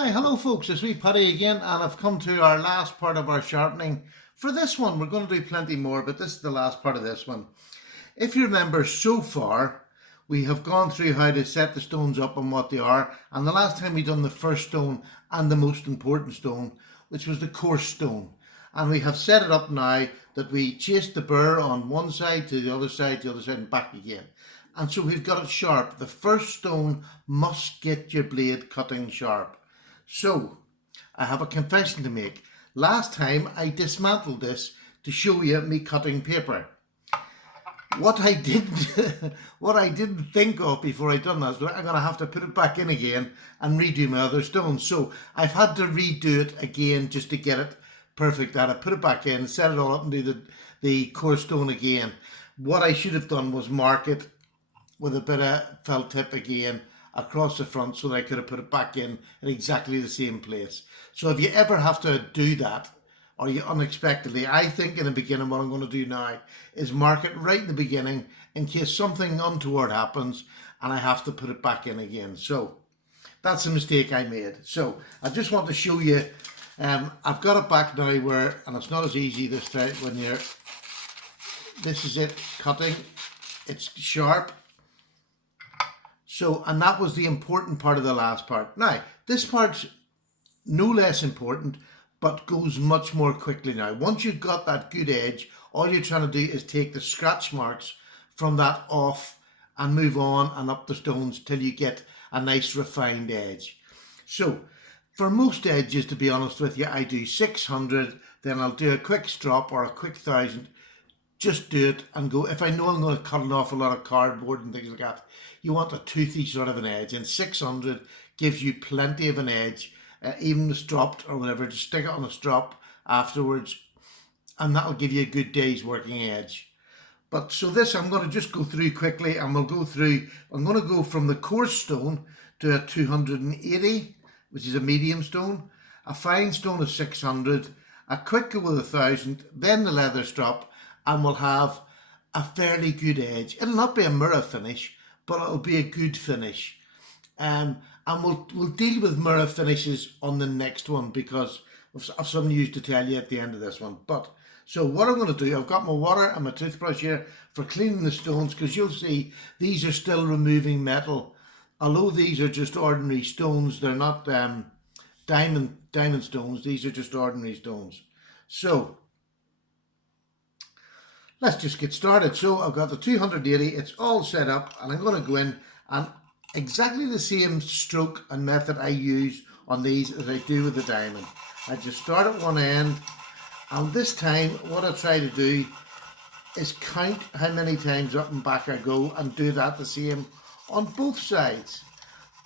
Hi, hello folks, it's me Paddy again, and I've come to our last part of our sharpening. For this one, we're going to do plenty more, but this is the last part of this one. If you remember, so far, we have gone through how to set the stones up and what they are, and the last time we done the first stone and the most important stone, which was the coarse stone. And we have set it up now that we chase the burr on one side to the other side, and back again. And so we've got it sharp. The first stone must get your blade cutting sharp. So, I have a confession to make. Last time I dismantled this to show you me cutting paper. What I didn't think of before I done that was I'm going to have to put it back in again and redo my other stones. So I've had to redo it again just to get it perfect. I put it back in, set it all up and do the coarse stone again. What I should have done was mark it with a bit of felt tip again across the front so that I could have put it back in exactly the same place. So if you ever have to do that, or you unexpectedly, I think in the beginning what I'm going to do now is mark it right in the beginning in case something untoward happens and I have to put it back in again. So that's a mistake I made. So I just want to show you, I've got it back now where, and it's not as easy this time when you're, this is it, cutting, it's sharp. So, and that was the important part of the last part. Now, this part's no less important, but goes much more quickly now. Once you've got that good edge, all you're trying to do is take the scratch marks from that off and move on and up the stones till you get a nice refined edge. So, for most edges, to be honest with you, I do 600, then I'll do a quick strop or a quick 1000. Just do it and go. If I know I'm going to cut an awful lot of cardboard and things like that, you want a toothy sort of an edge, and 600 gives you plenty of an edge, even the stropped or whatever. Just stick it on a strop afterwards and that'll give you a good day's working edge. But so this I'm going to just go through quickly, and we'll go through, I'm going to go from the coarse stone to a 280, which is a medium stone, a fine stone of 600, a quick go with 1000, then the leather strop, and we'll have a fairly good edge. It'll not be a mirror finish, but it'll be a good finish. And we'll deal with mirror finishes on the next one because I've some news to tell you at the end of this one. But so what I'm going to do, I've got my water and my toothbrush here for cleaning the stones, because you'll see these are still removing metal. Although these are just ordinary stones, they're not diamond stones. These are just ordinary stones. So let's just get started. So I've got the 280, it's all set up, and I'm going to go in and exactly the same stroke and method I use on these as I do with the diamond. I just start at one end, and this time what I try to do is count how many times up and back I go and do that the same on both sides.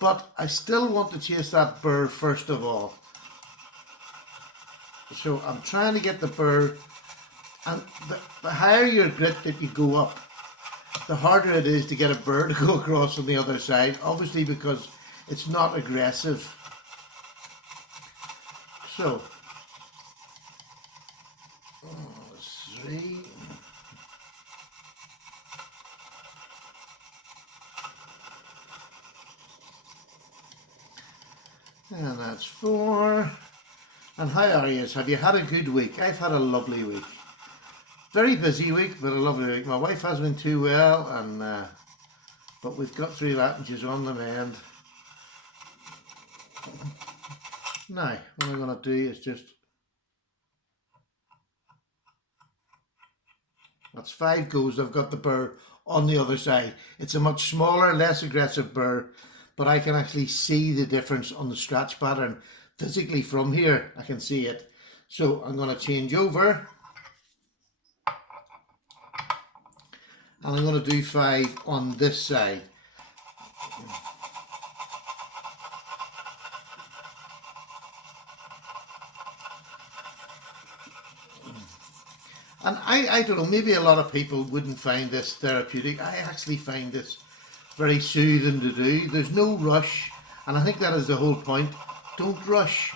But I still want to chase that burr first of all. So I'm trying to get the burr. And the higher your grit that you go up, the harder it is to get a burr to go across on the other side, obviously because it's not aggressive. So, 3. And that's 4. And how are you? Have you had a good week? I've had a lovely week. Very busy week, but a lovely week. My wife hasn't been too well, and but we've got through that, and she's on the mend. Now, what I'm going to do is just, that's 5 goes. I've got the burr on the other side. It's a much smaller, less aggressive burr, but I can actually see the difference on the scratch pattern. Physically from here, I can see it. So I'm going to change over. And I'm going to do 5 on this side. And I don't know, maybe a lot of people wouldn't find this therapeutic. I actually find this very soothing to do. There's no rush, and I think that is the whole point. Don't rush.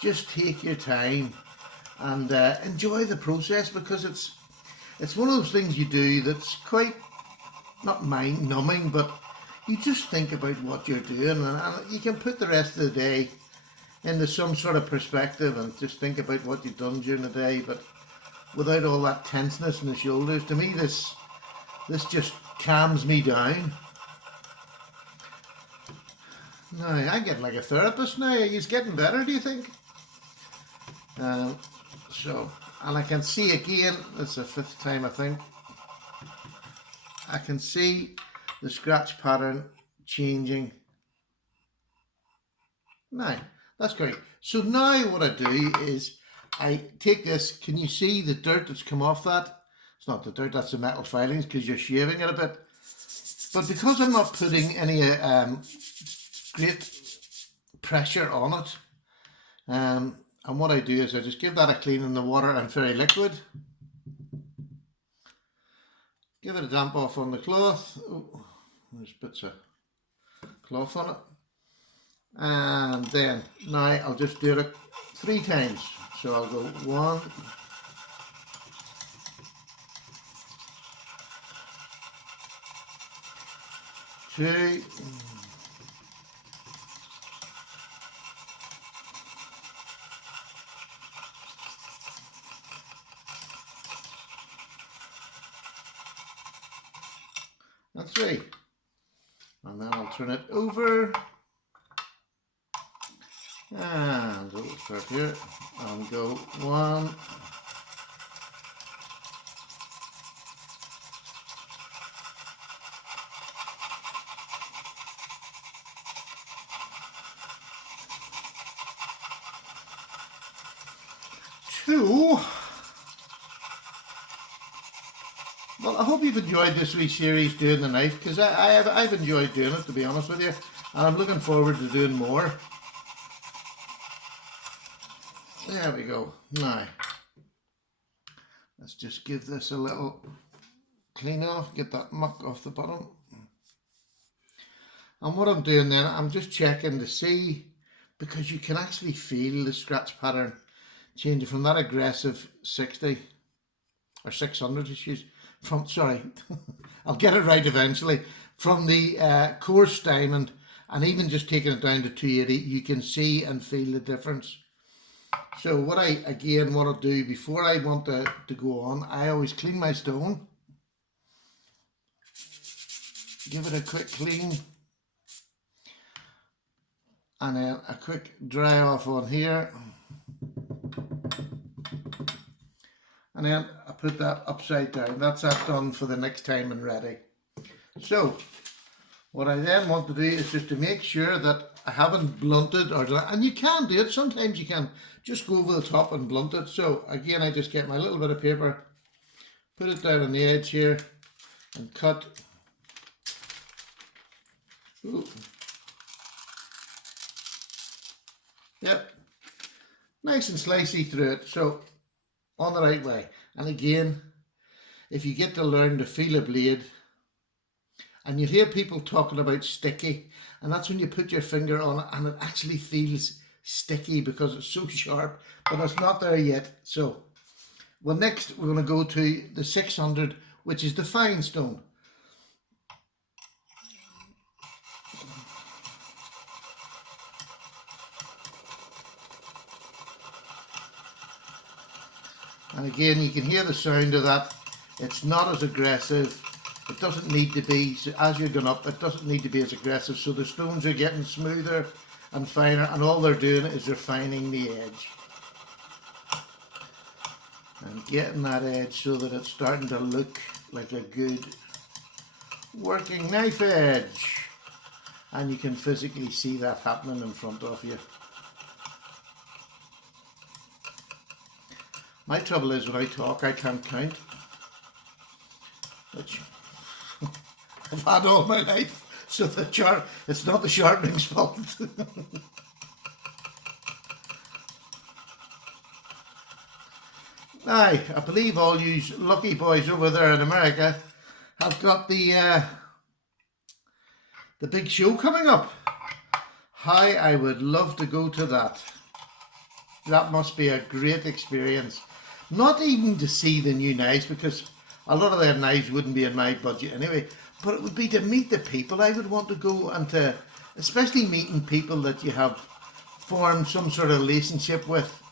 Just take your time and enjoy the process, because it's one of those things you do that's quite, not mind-numbing, but you just think about what you're doing, and you can put the rest of the day into some sort of perspective and just think about what you've done during the day, but without all that tenseness in the shoulders. To me, this just calms me down. Now, I get like a therapist now. He's getting better, do you think? So, and I can see again, it's the 5th time I think, I can see the scratch pattern changing. Now, that's great. So now what I do is I take this, can you see the dirt that's come off that? It's not the dirt, that's the metal filings because you're shaving it a bit. But because I'm not putting any great pressure on it, and what I do is I just give that a clean in the water and very liquid. Give it a damp off on the cloth. Oh, there's bits of cloth on it. And then now I'll just do it 3 times. So I'll go 1, 2, and 3. And then I'll turn it over. And we'll start here and go 1, 2. Well, I hope you've enjoyed this wee series doing the knife, because I've enjoyed doing it, to be honest with you, and I'm looking forward to doing more. There we go. Now, let's just give this a little clean off, get that muck off the bottom. And what I'm doing then, I'm just checking to see, because you can actually feel the scratch pattern changing from that aggressive 60 or 600 issues from, sorry, I'll get it right eventually, from the coarse diamond, and even just taking it down to 280, you can see and feel the difference. So what I again want to do before I want to go on, I always clean my stone, give it a quick clean, and then a quick dry off on here, and then I put that upside down. That's that done for the next time and ready. So what I then want to do is just to make sure that I haven't blunted, and you can do it, sometimes you can just go over the top and blunt it. So again, I just get my little bit of paper, put it down on the edge here and cut. Ooh. Yep, nice and slicey through it, so on the right way. And again, if you get to learn to feel a blade, and you hear people talking about sticky, and that's when you put your finger on it and it actually feels sticky because it's so sharp, but it's not there yet. So, well, next we're going to go to the 600, which is the fine stone. And again, you can hear the sound of that. It's not as aggressive. It doesn't need to be, as you're going up, it doesn't need to be as aggressive. So the stones are getting smoother and finer, and all they're doing is refining the edge. And getting that edge so that it's starting to look like a good working knife edge. And you can physically see that happening in front of you. My trouble is when I talk, I can't count. Which I've had all my life, so it's not the sharpening's fault. Aye, I believe all you lucky boys over there in America have got the big show coming up. How I would love to go to that. That must be a great experience. Not even to see the new knives, because a lot of their knives wouldn't be in my budget anyway, but it would be to meet the people. I would want to go and to, especially meeting people that you have formed some sort of relationship with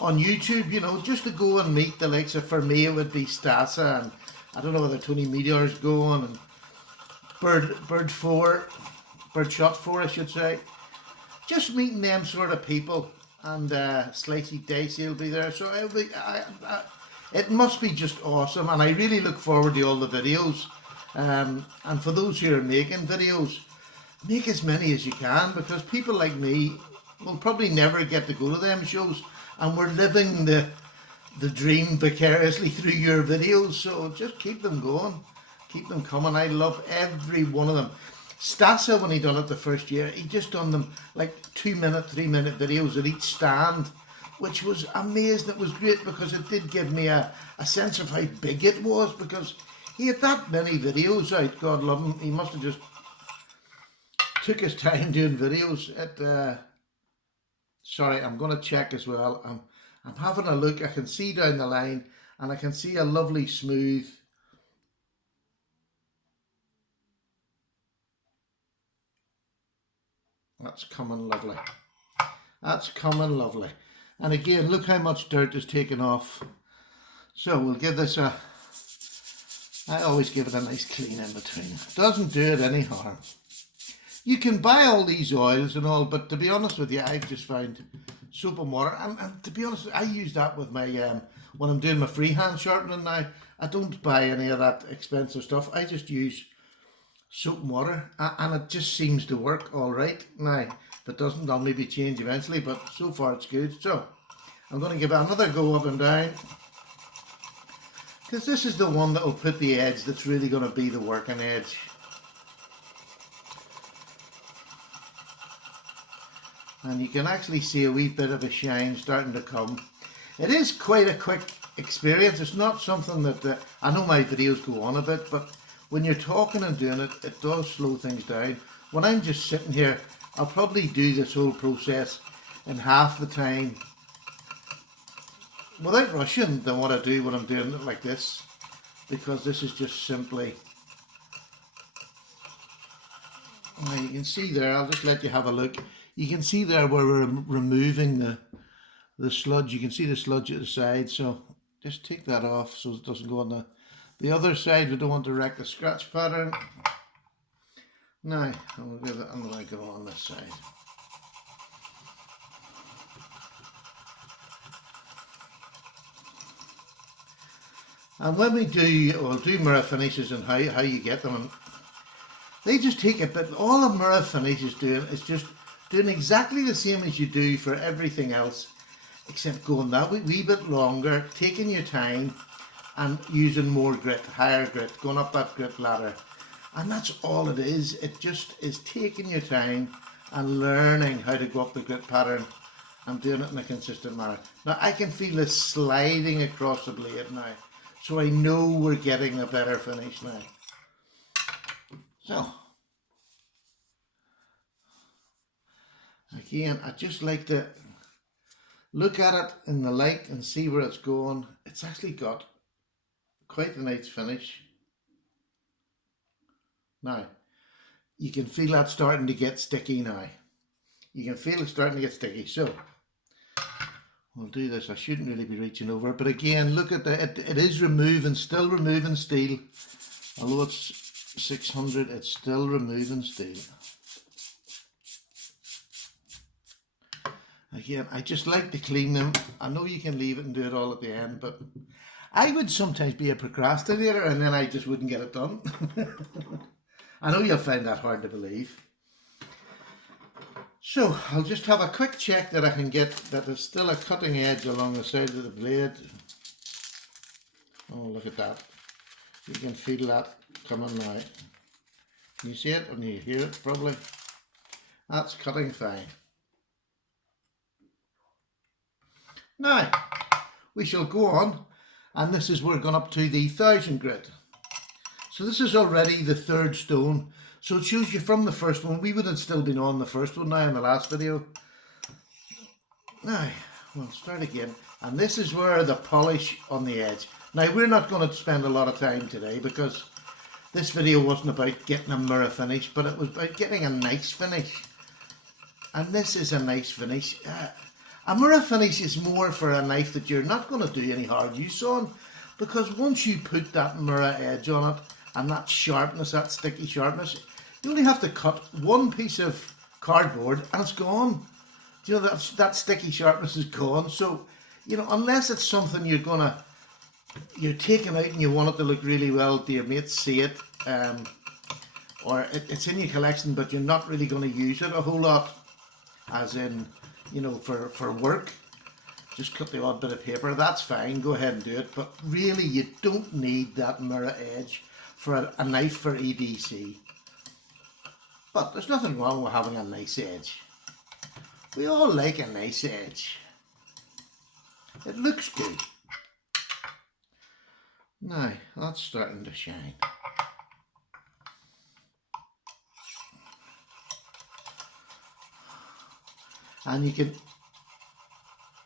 on YouTube, you know, just to go and meet the likes of, for me it would be Stassa, and I don't know whether Tony Meteor's going, and Birdshot 4 I should say. Just meeting them sort of people, and Slicey Dicey will be there, so it'll be, it must be just awesome, and I really look forward to all the videos. And for those who are making videos, make as many as you can, because people like me will probably never get to go to them shows, and we're living the dream vicariously through your videos. So just keep them going, keep them coming. I love every one of them. Stassa, when he done it the first year, he just done them like 2-minute, 3-minute videos at each stand, which was amazing. It was great because it did give me a sense of how big it was, because he had that many videos out. God love him. He must have just took his time doing videos. Sorry, I'm going to check as well. I'm having a look. I can see down the line, and I can see a lovely smooth. That's coming lovely. That's coming lovely. And again, look how much dirt is taken off. So we'll give this a, I always give it a nice clean in between. Doesn't do it any harm. You can buy all these oils and all, but to be honest with you, I've just found soap and water. And to be honest, I use that with my, when I'm doing my freehand sharpening now. I don't buy any of that expensive stuff. I just use soap and water, and it just seems to work all right. Now, if it doesn't, I'll maybe change eventually, but so far it's good. So I'm going to give it another go up and down, because this is the one that will put the edge that's really going to be the working edge. And you can actually see a wee bit of a shine starting to come. It is quite a quick experience. It's not something that, I know my videos go on a bit, but when you're talking and doing it, it does slow things down. When I'm just sitting here, I'll probably do this whole process in half the time without rushing than what I do when I'm doing it like this, because this is just simply, now you can see there, I'll just let you have a look. You can see there where we're removing the sludge. You can see the sludge at the side, so just take that off so it doesn't go on the other side. We don't want to wreck the scratch pattern. Now, I'm going to go on this side. And when we we'll do mirror finishes and how you get them, and they just take a bit, all a mirror finish is doing is just doing exactly the same as you do for everything else, except going that wee bit longer, taking your time and using more grit, higher grit, going up that grit ladder. And that's all it is. It just is taking your time and learning how to go up the grit pattern and doing it in a consistent manner. Now I can feel this sliding across the blade now, so I know we're getting a better finish now. So again, I just like to look at it in the light and see where it's going. It's actually got quite a nice finish. Now, you can feel that starting to get sticky now. You can feel it starting to get sticky. So, we'll do this. I shouldn't really be reaching over. But again, look at it is removing, still removing steel. Although it's 600, it's still removing steel. Again, I just like to clean them. I know you can leave it and do it all at the end, but I would sometimes be a procrastinator and then I just wouldn't get it done. I know you'll find that hard to believe. So I'll just have a quick check that I can get that there's still a cutting edge along the side of the blade. Oh, look at that. You can feel that coming now. Can you see it? Or can you hear it? Probably. That's cutting fine. Now, we shall go on, and this is, we're going up to the 1000 grit. So this is already the third stone. So it shows you from the first one. We would have still been on the first one now in the last video. Now, we'll start again. And this is where the polish on the edge. Now, we're not going to spend a lot of time today because this video wasn't about getting a mirror finish, but it was about getting a nice finish. And this is a nice finish. A mirror finish is more for a knife that you're not going to do any hard use on, because once you put that mirror edge on it and that sharpness, that sticky sharpness, you only have to cut one piece of cardboard and it's gone. You know, that sticky sharpness is gone. So, you know, unless it's something you're taking out and you want it to look really well to your mates see it, or it's in your collection but you're not really going to use it a whole lot, as in, you know, for work, just cut the odd bit of paper, that's fine, go ahead and do it. But really you don't need that mirror edge for a knife for EDC. But there's nothing wrong with having a nice edge. We all like a nice edge. It looks good. Now, that's starting to shine. And you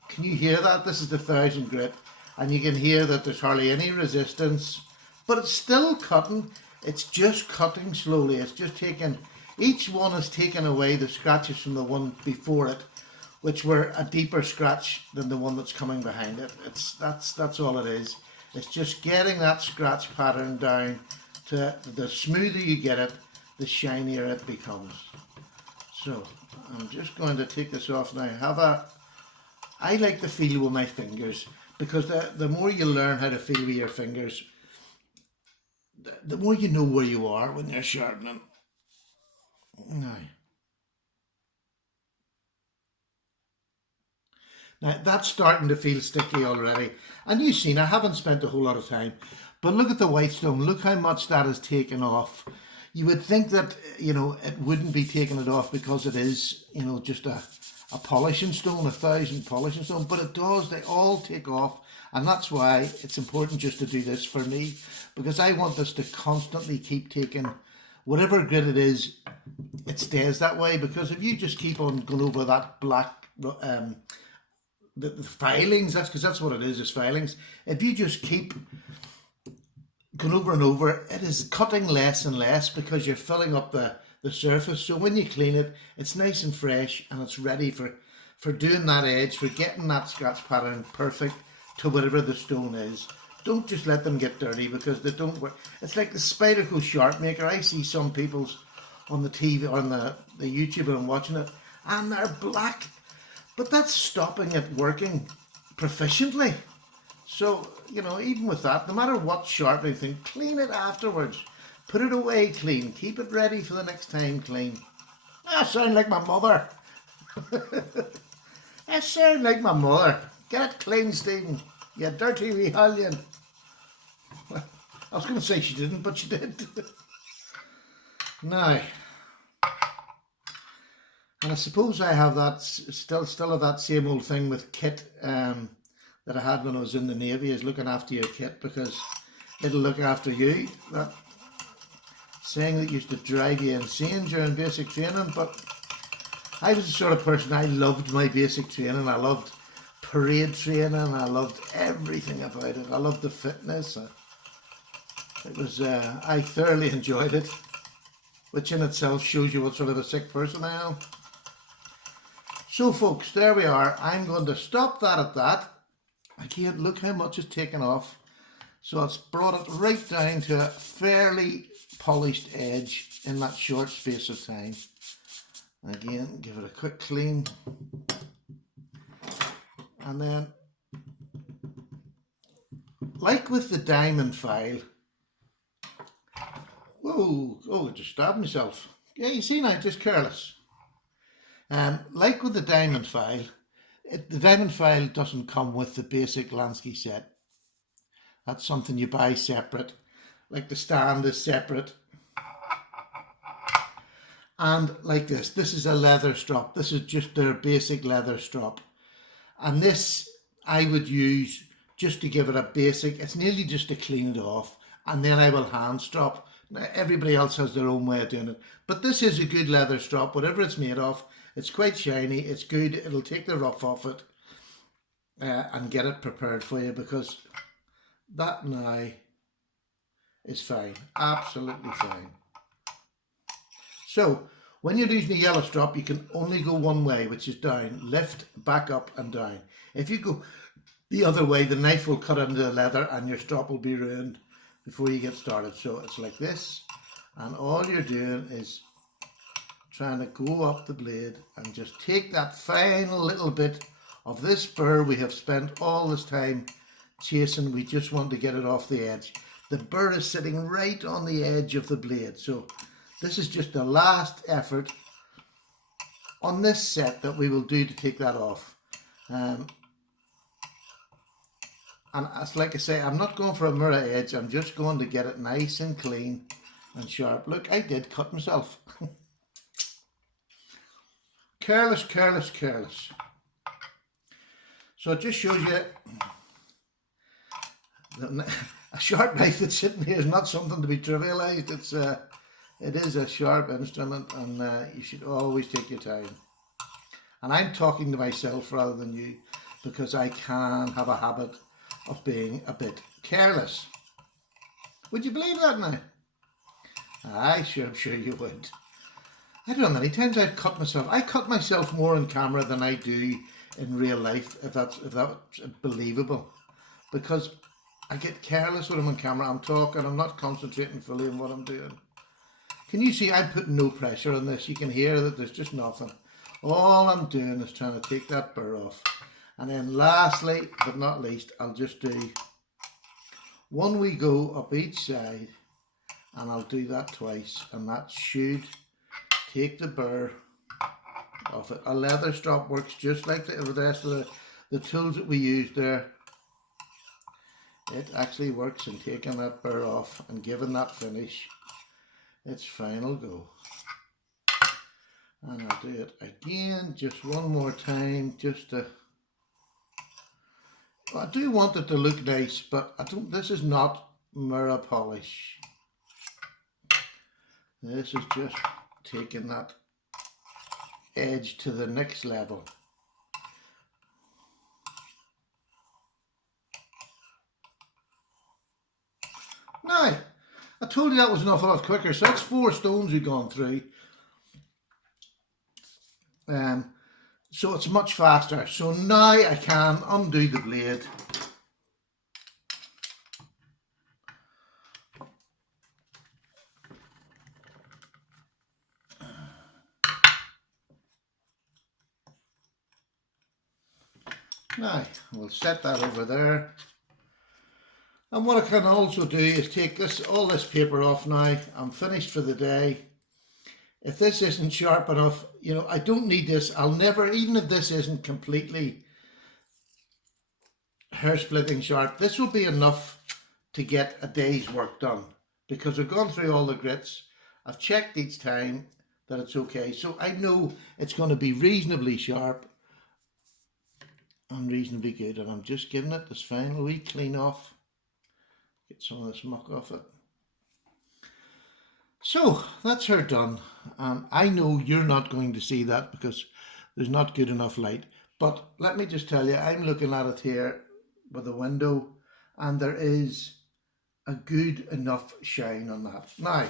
can you hear that? This is the 1000 grit. And you can hear that there's hardly any resistance. But it's still cutting. It's just cutting slowly. It's just taking, each one is taking away the scratches from the one before it, which were a deeper scratch than the one that's coming behind it. That's all it is. It's just getting that scratch pattern down to the smoother you get it, the shinier it becomes. So I'm just going to take this off now. I like to feel with my fingers, because the more you learn how to feel with your fingers, the more you know where you are when you're sharpening. Now that's starting to feel sticky already. And you've seen, I haven't spent a whole lot of time, but look at the white stone. Look how much that has taken off. You would think that, you know, it wouldn't be taking it off because it is, you know, just a polishing stone, 1000 polishing stone, but it does. They all take off. And that's why it's important just to do this for me, because I want this to constantly keep taking whatever grit it is, it stays that way. Because if you just keep on going over that black, the filings, that's what it is filings. If you just keep going over and over, it is cutting less and less because you're filling up the surface. So when you clean it, it's nice and fresh and it's ready for doing that edge, for getting that scratch pattern perfect to whatever the stone is. Don't just let them get dirty, because they don't work. It's like the Spyderco Sharp Maker. I see some people's on the TV, on the YouTube, and I'm watching it, and they're black. But that's stopping it working proficiently. So, you know, even with that, no matter what sharpening thing, clean it afterwards. Put it away clean. Keep it ready for the next time clean. I sound like my mother. I sound like my mother. Get it clean, Stephen. You dirty wee hellion. I was going to say she didn't, but she did. Now, and I suppose I have that, still have that same old thing with kit that I had when I was in the Navy, is looking after your kit, because it'll look after you. That saying that used to drive you insane during basic training, but I was the sort of person, I loved my basic training. I loved parade training. I loved everything about it. I loved the fitness. It was, I thoroughly enjoyed it, which in itself shows you what sort of a sick person I am. So folks, there we are. I'm going to stop that at that. Again, look how much is taken off. So it's brought it right down to a fairly polished edge in that short space of time. Again, give it a quick clean. And then, like with the diamond file, whoa, oh, I just stabbed myself. Yeah, you see now, just careless. Like with the diamond file, the diamond file doesn't come with the basic Lansky set. That's something you buy separate. Like the stand is separate. And like this is a leather strop. This is just their basic leather strop. And this I would use just to give it a basic, it's nearly just to clean it off. And then I will hand strop. Now, everybody else has their own way of doing it. But this is a good leather strop, whatever it's made of. It's quite shiny, it's good, it'll take the rough off it and get it prepared for you, because that now is fine, absolutely fine. So When you're using a yellow strop, you can only go one way, which is down, lift, back up and down. If you go the other way, the knife will cut into the leather and your strop will be ruined before you get started. So it's like this, and all you're doing is trying to go up the blade and just take that final little bit of this burr we have spent all this time chasing. We just want to get it off the edge. The burr is sitting right on the edge of the blade, so this is just the last effort on this set that we will do to take that off. And as like I say, I'm not going for a mirror edge, I'm just going to get it nice and clean and sharp. Look, I did cut myself. Careless, careless, careless. So it just shows you that a sharp knife that's sitting here is not something to be trivialized. It is a sharp instrument, and you should always take your time. And I'm talking to myself rather than you, because I can have a habit of being a bit careless. Would you believe that now? I'm sure you would. I don't know how many times I've cut myself. I cut myself more on camera than I do in real life, if that's believable. Because I get careless when I'm on camera. I'm talking, I'm not concentrating fully on what I'm doing. Can you see I'm putting no pressure on this? You can hear that there's just nothing. All I'm doing is trying to take that burr off. And then lastly, but not least, I'll just do one wee go up each side, and I'll do that twice, and that should take the burr off it. A leather strop works just like the rest of the tools that we use there. It actually works in taking that burr off and giving that finish its final go. And I'll do it again, just one more time, just to... I do want it to look nice, but I don't. This is not mirror polish. This is just taking that edge to the next level. Now, I told you that was an awful lot quicker, so that's 4 stones we've gone through. So it's much faster. So now I can undo the blade. Now we'll set that over there. And what I can also do is take all this paper off now. I'm finished for the day. If this isn't sharp enough, you know, I don't need this. I'll never, even if this isn't completely hair splitting sharp, this will be enough to get a day's work done, because I've gone through all the grits. I've checked each time that it's okay. So I know it's going to be reasonably sharp and reasonably good. And I'm just giving it this final wee clean off. Get some of this muck off it. So that's her done. I know you're not going to see that because there's not good enough light, but let me just tell you, I'm looking at it here with a window, and there is a good enough shine on that. Now,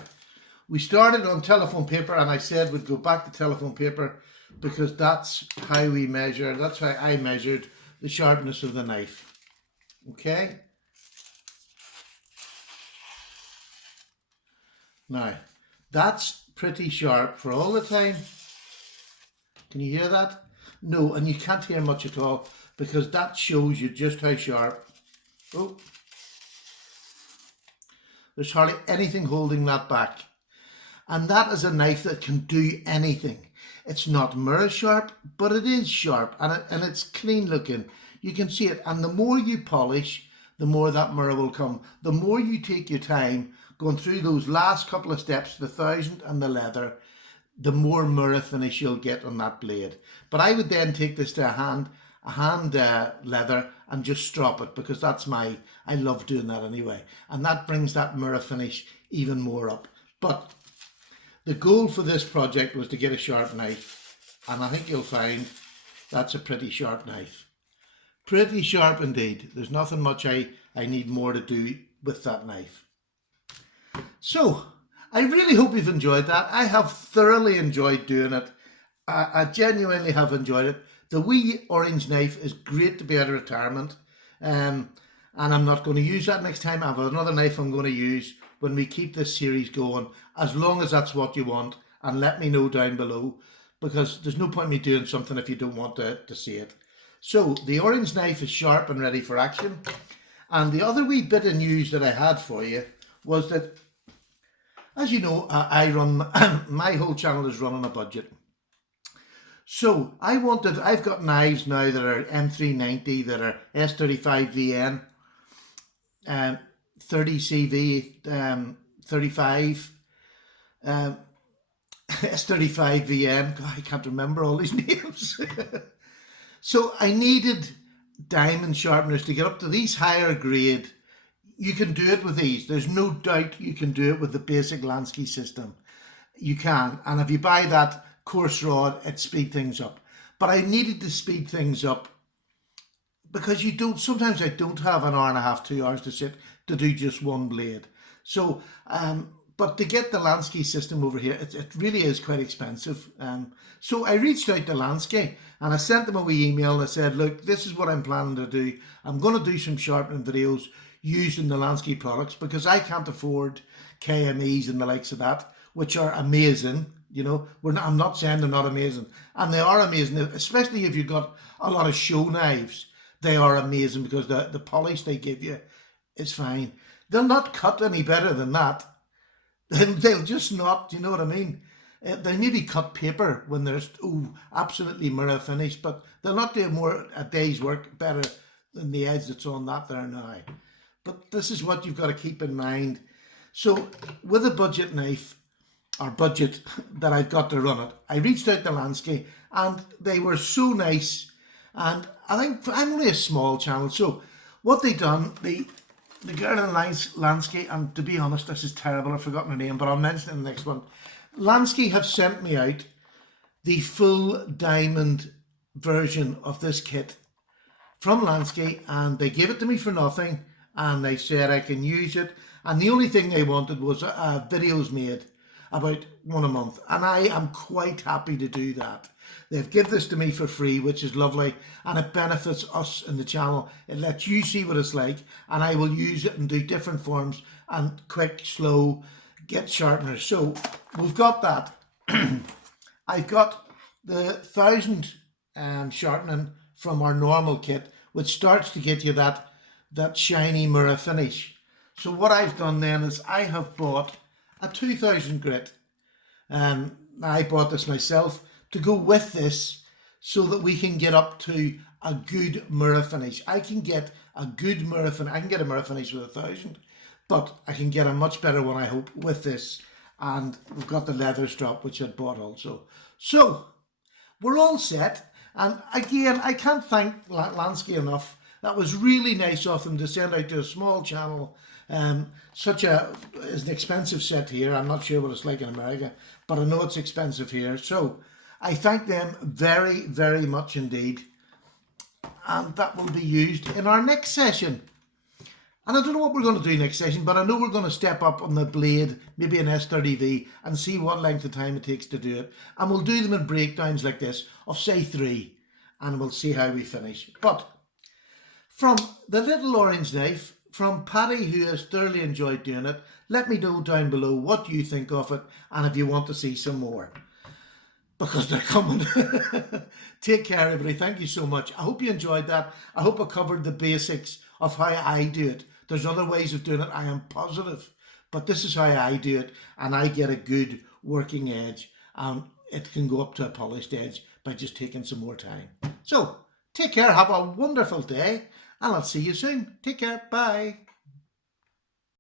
we started on telephone paper, and I said we'd go back to telephone paper because that's how we measure, that's how I measured the sharpness of the knife. Okay? Now, that's pretty sharp for all the time. Can you hear that? No, and you can't hear much at all because that shows you just how sharp. Oh, there's hardly anything holding that back. And that is a knife that can do anything. It's not mirror sharp, but it is sharp, and it's clean looking. You can see it, and the more you polish, the more that mirror will come. The more you take your time going through those last couple of steps, the 1000 and the leather, the more mirror finish you'll get on that blade. But I would then take this to a hand leather and just strop it, because that's I love doing that anyway. And that brings that mirror finish even more up. But the goal for this project was to get a sharp knife, and I think you'll find that's a pretty sharp knife. Pretty sharp indeed. There's nothing much I need more to do with that knife. So I really hope you've enjoyed that. I have thoroughly enjoyed doing it. I genuinely have enjoyed it. The wee orange knife is great to be out of retirement. Um, and I'm not going to use that next time. I have another knife I'm going to use when we keep this series going, as long as that's what you want. And let me know down below, because there's no point in me doing something if you don't want to see it. So the orange knife is sharp and ready for action. And the other wee bit of news that I had for you was that, as you know, I run, my whole channel is run on a budget. So I've got knives now that are M390, that are S35VN, 30CV, 35, S35VN. God, I can't remember all these names. So I needed diamond sharpeners to get up to these higher grade. You can do it with these. There's no doubt you can do it with the basic Lansky system. You can. And if you buy that coarse rod, it speeds things up. But I needed to speed things up because sometimes I don't have an hour and a half, 2 hours to sit to do just one blade. So, but to get the Lansky system over here, it really is quite expensive. So I reached out to Lansky and I sent them a wee email and I said, look, this is what I'm planning to do. I'm going to do some sharpening videos using the Lansky products because I can't afford KMEs and the likes of that, which are amazing. You know, I'm not saying they're not amazing, and they are amazing, especially if you've got a lot of show knives. They are amazing because the polish they give you is fine. They'll not cut any better than that. They'll just not, you know what I mean? They maybe cut paper when there's absolutely mirror finish, but they'll not do a day's work better than the edge that's on that there now. But this is what you've got to keep in mind. So with a budget knife, or budget that I've got to run it, I reached out to Lansky and they were so nice. And I think I'm only a small channel, so what they done, the girl in Lansky, and to be honest, this is terrible, I've forgotten her name, but I'll mention it in the next one. Lansky have sent me out the full diamond version of this kit from Lansky, and they gave it to me for nothing, and they said I can use it, and the only thing they wanted was videos made about one a month, and I am quite happy to do that. They've given this to me for free, which is lovely, and it benefits us in the channel. It lets you see what it's like, and I will use it and do different forms and quick, slow, get sharpeners. So we've got that. I've got the 1000 sharpening from our normal kit, which starts to get you that shiny mirror finish. So what I've done then is I have bought a 2000 grit. I bought this myself to go with this so that we can get up to a good mirror finish. I can get a good mirror finish. I can get a mirror finish with 1000, but I can get a much better one, I hope, with this. And we've got the leather strap, which I'd bought also. So we're all set. And again, I can't thank Lansky enough. That was really nice of them to send out to a small channel. It's an expensive set here. I'm not sure what it's like in America, but I know it's expensive here. So I thank them very, very much indeed. And that will be used in our next session. And I don't know what we're going to do next session, but I know we're going to step up on the blade, maybe an S30V, and see what length of time it takes to do it. And we'll do them in breakdowns like this of say 3, and we'll see how we finish. But from the little orange knife, from Patty, who has thoroughly enjoyed doing it, let me know down below what you think of it and if you want to see some more, because they're coming. Take care, everybody. Thank you so much. I hope you enjoyed that. I hope I covered the basics of how I do it. There's other ways of doing it, I am positive, but this is how I do it, and I get a good working edge, and it can go up to a polished edge by just taking some more time. So take care, have a wonderful day, and I'll see you soon. Take care, bye.